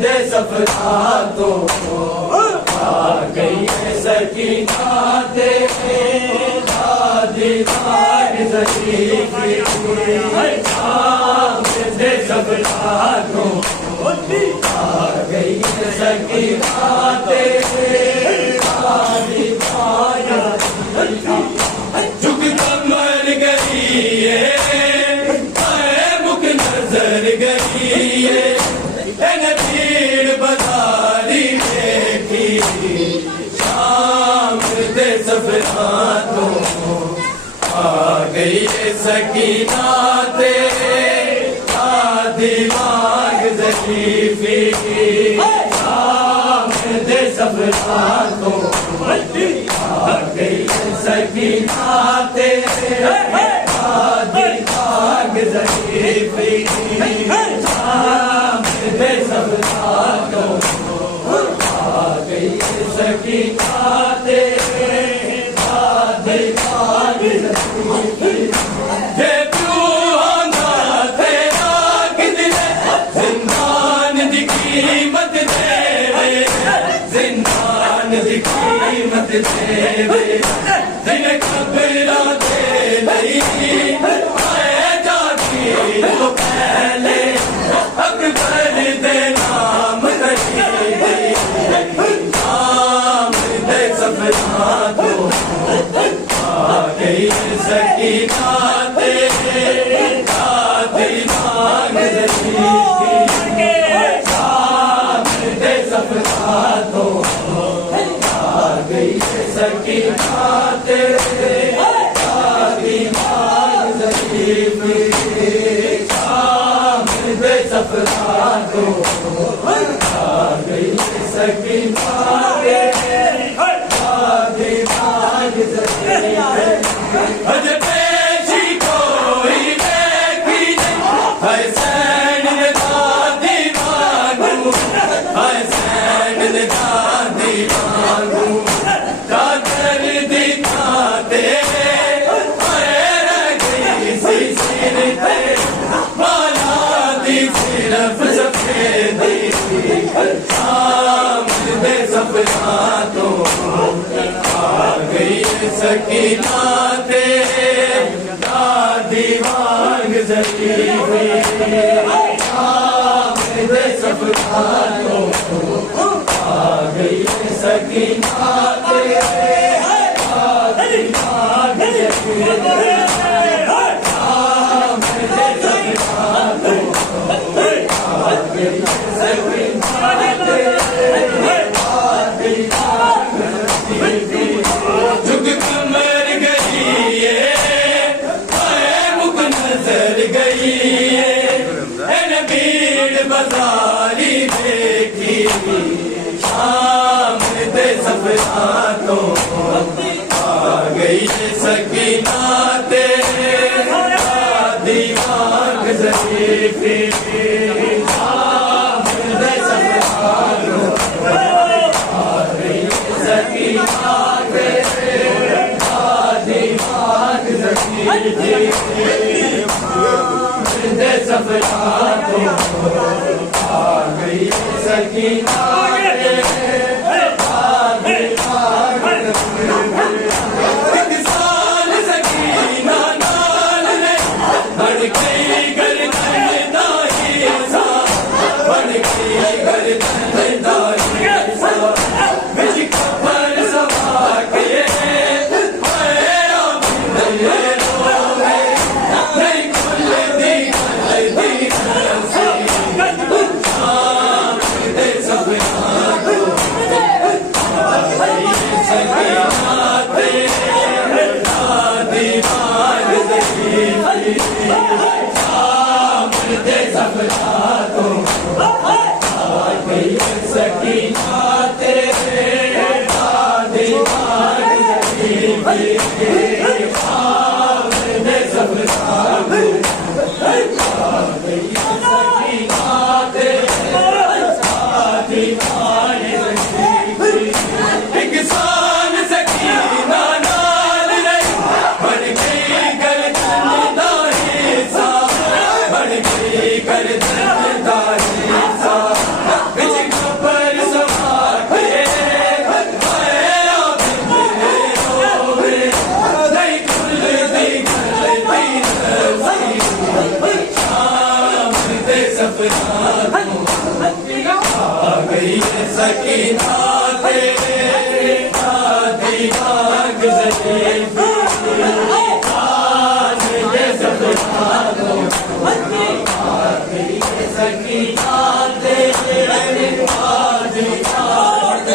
दे सफरा तो आ गई है सकीना तेरे दादी मार ज़रीफ़ी दे सफरा तो आ गई है सकीना तेरे दादी मार झुक कमर गई है मुख नजर गई है भीड़ बाजारी देखी शाम दे सफरा तो आ गई है सकीना तेरे दादी मांग ज़रीफ़ी शाम दे सफरा तो आ गई है सकीना तेरे दादी मांग ज़रीफ़ी शाम दे सफरा तो आ गई है सकीना तेरे दादी मांग ज़रीफ़ी ये प्याना तेरा कितने जिंदान दी कीमत देवे जिंदान दी कीमत देवे दिन कबरा दे नहीं आए जाती तो पहले अकबर दे नाम नहीं नाम दे सफरा तो आ गई सकीना तेरे दादी मांग ज़रीफ़ी शाम दे सफरा तो आ गई सकीना तेरे दादी मांग ज़रीफ़ी शाम दे सफरा तो आ गई सकीना तेरे दादी मांग ज़रीफ़ी अजय पेशी कोई देखी नहीं हसैन ने दादी मांगू हसैन ने दादी मांगू चादर दिखाते गई सी सिर पे माला दी सिर्फ सफेदी शाम दे सफरा तो आ गई सकीना तेरे दादी मांग ज़रीफ़ी शाम दे सफरा तो आ गई सकीना तेरे दादी मांग ज़रीफ़ी शाम दे सफरा तो आ गई सकीना तेरे दादी मांग ज़रीफ़ी झुक कमर गई है मुख नजर गई है भीड़ बाजारी देखी शाम दे सफरा तो आ गई सकीना तेरे दादी मांग ज़रीफ़ी शाम दे सफरा तो आ गई सकीना तेरे दादी मांग ज़रीफ़ी दे सफरा तो आ गई सकीना तेरे दादी मांग ज़रीफ़ी साल सकीना नाल ने बढ़ गई गर्दन दाही सा बढ़ गई गर्दन दाही सा बिच खबर सभा के नहीं खुल दी शाम दे सफरा तो आ गई सकीना तेरे दादी मांग ज़रीफ़ी शाम दे सफरा तो आ गई सकीना तेरे दादी मांग ज़रीफ़ी शाम दे सफरा तो आ गई सकीना तेरे दादी मांग ज़रीफ़ी एक सान सकीना नाल नहीं बढ़ गई गर्दन दाही सा बढ़ गई गर्दन दाही सा सकीना तेरे शादी बाग ज़रीफ़ी साजिद ज़फ़रातो आ गई है सकीना तेरे शादी बाग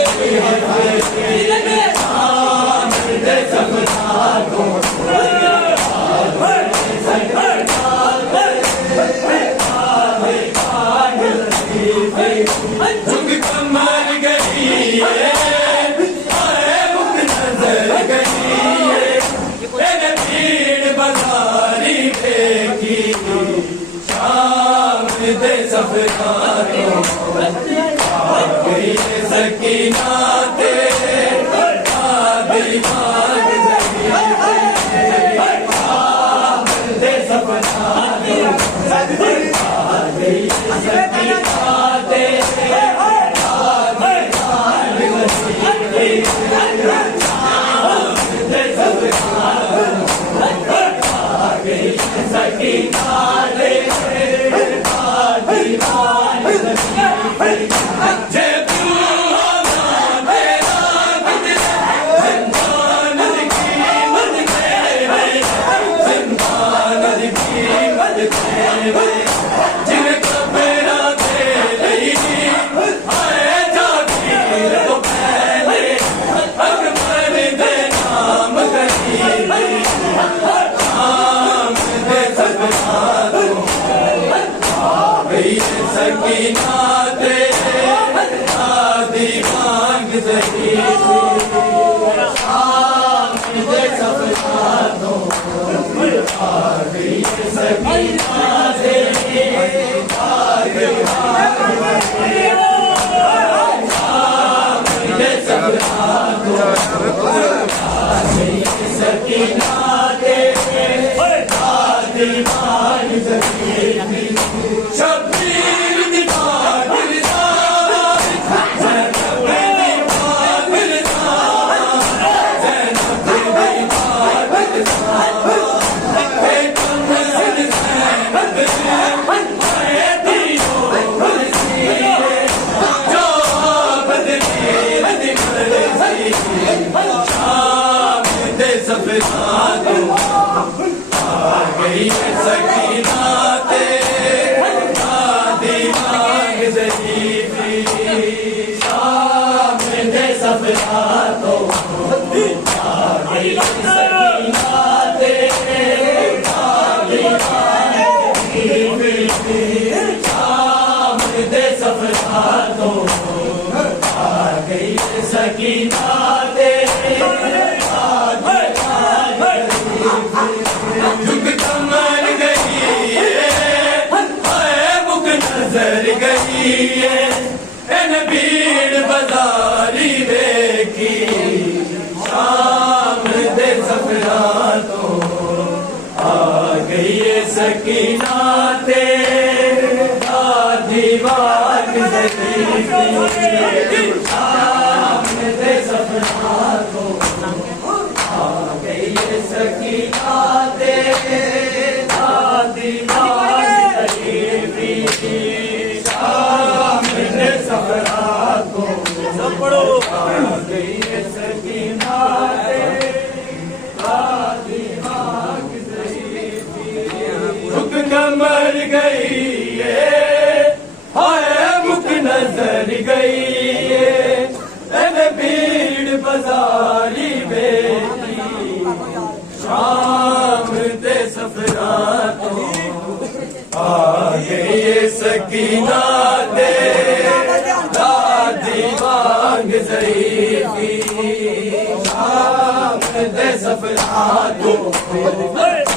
ज़रीफ़ी साजिद ज़फ़रातो झुक कमर गई है आए मुख नजर गई है तेरे भीड़ बाजारी देखी शाम दे ज़फ़रातो आ गई है सकीना तेरे शादी बाग ज़रीफ़ी शाम दे ज़फ़रातो आ गई है सकीना सकीना तेरे शादी बाग ज़रीफ़ी साजिद ज़फ़रातो आ गई है सकीना तेरे शादी बाग ज़रीफ़ी साजिद ज़फ़रातो आ गई है सकीना तेरे शादी बाग ज़रीफ़ी ज़फ़रातो आ गई है सकीना तेरे शादी बाग ज़रीफ़ी साजिद ज़फ़रातो आ गई है सकीना तेरे शादी बाग ज़रीफ़ी साजिद ज़फ़रातो आ गई है सकीना झुक कमर गई है आए मुख नजर गई है इन भीड़ बाजारी देखी शाम दे ज़फ़रातो आ गई है सकीना तेरे शादी बाग ज़रीफ़ी शाम दे ज़फ़रातो आ गई है सकीना तेरे शादी बाग ज़रीफ़ी शाम दे ज़फ़रातो आ गई है सकीना तेरे शादी बाग ज़रीफ़ी झुक कमर गई है हाय मुख नजर गई है भीड़ बाजारी बेटी शाम दे ज़फ़रातो आ गई है सकीना तेरे शादी बाग ज़रीफ़ी शाम दे ज़फ़रातो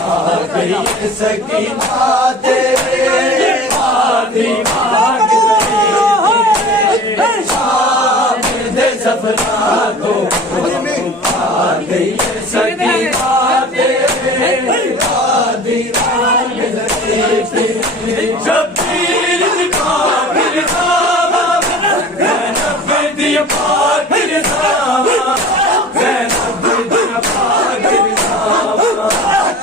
आ गई है सकीना तेरे शादी बाग ज़रीफ़ी शाम दे ज़फ़रातो आ गई है सकीना तेरे शादी बाग ज़रीफ़ी शब्बीर काबिल सामा ज़ैनब दिया पाकिर सामा ज़ैनब दिया पाकिर सामा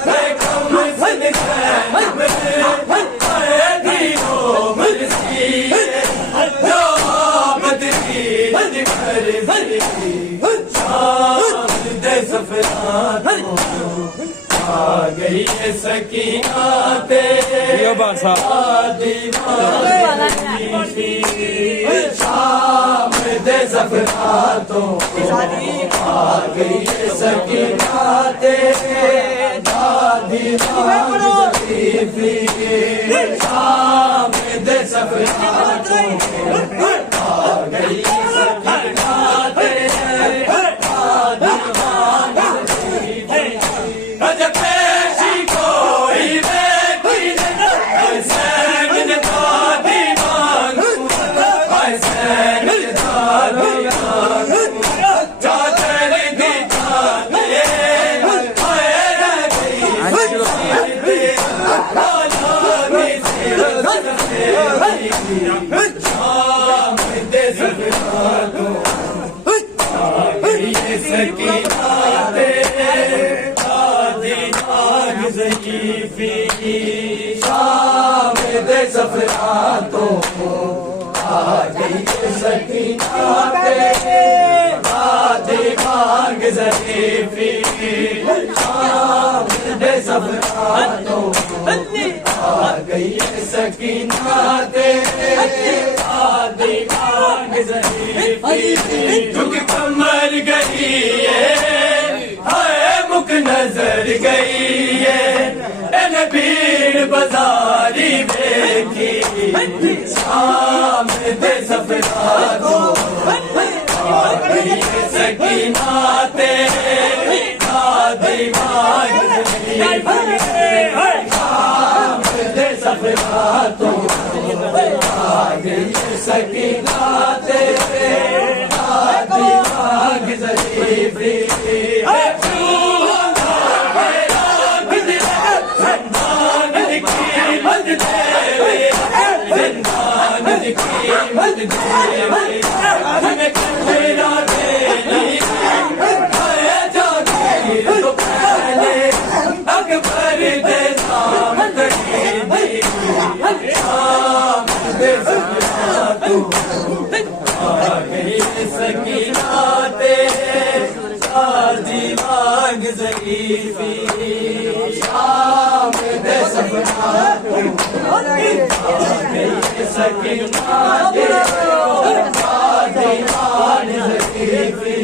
मैं कम से ज़ैनब शाम दे सफरातों आ गई है सकीना तेरे दीवानी शाम दे सफरातों आ गई है सकीना तेरे दीवानी शाम दे सफरातों आ गई है सकीना शाम दे सफरातों आ गई है सकीना तेरे मांग ज़रीफ़ी शाम दे सफरातों आ गई है सकीना तेरे मांग ज़रीफ़ी झुक कमर गई है हाय मुख नजर गई है भीड़ बाजारी देखी शाम दे सफरातों आ गई है सकीना तेरे दीवानी शाम दे सफरातों आ गई है सकीना तेरे दीवानी ज़रीफ़ी सकीना तेरे दीवानी ज़रीफ़ी शाम दे सफरातों आ गई है सकीना तेरे दीवानी ज़रीफ़ी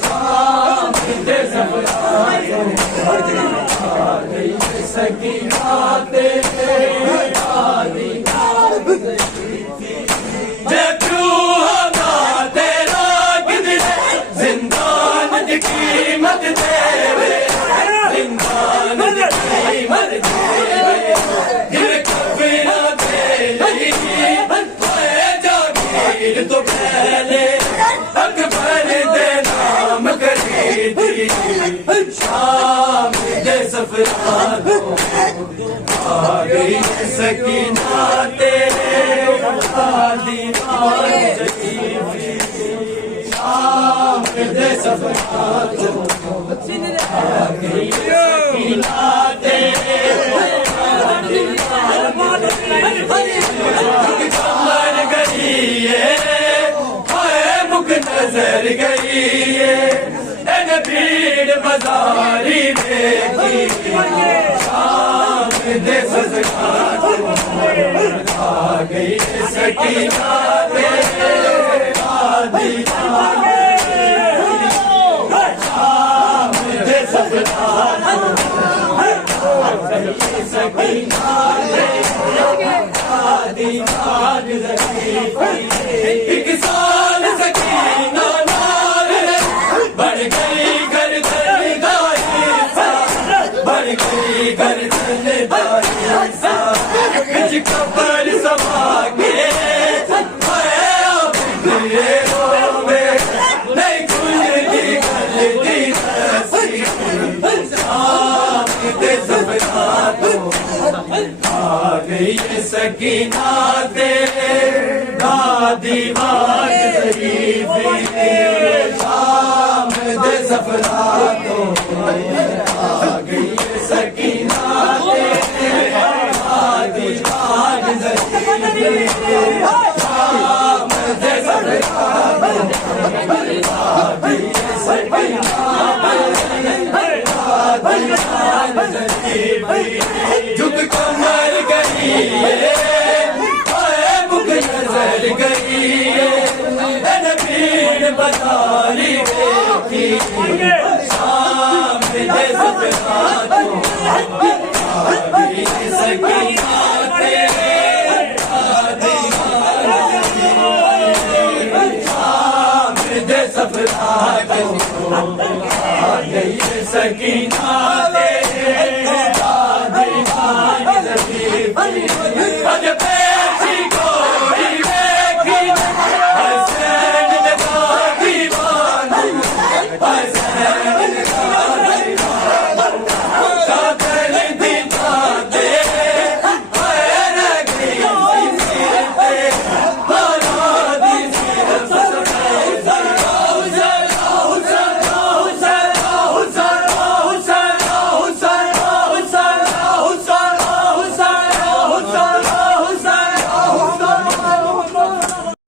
शाम दे सफरातों आ गई है सकीना तेरे दीवानी ज़रीफ़ी कीमत देवे जिंदान की कीमत देवे दिल कबीरा दे जागीर तो पहले अकबर दे नाम खरीदी शाम दे सफरातों आ गई है सकीना तेरे दीवानी ज़रीफ़ी शाम दे सफरातों आ गई है सकीना तेरे कमर गई है हाय मुख नजर गई है भीड़ बाजारी देखी शाम दे सफरातों आ गई है सकीना तेरे दीवानी शाम दे सफरातों आ गई है सकीना तेरे दीवानी ज़रीफ़ी एक साल सकीना नार बढ़ गई गर्दन दाई बढ़ गई गर्दन दाई बिच कब्र समा के नहीं खुलती गलती शाम दे सफरातों आ गई है सकीना तेरे दीवानी ज़रीफ़ी शाम दे सफरातों आ गई है सकीना तेरे दीवानी ज़रीफ़ी शाम दे सफरातों बतारी देखी शाम दे सफरा तो आ गई सकीना तेरे शाम दे सफरा तो आ गई सकीना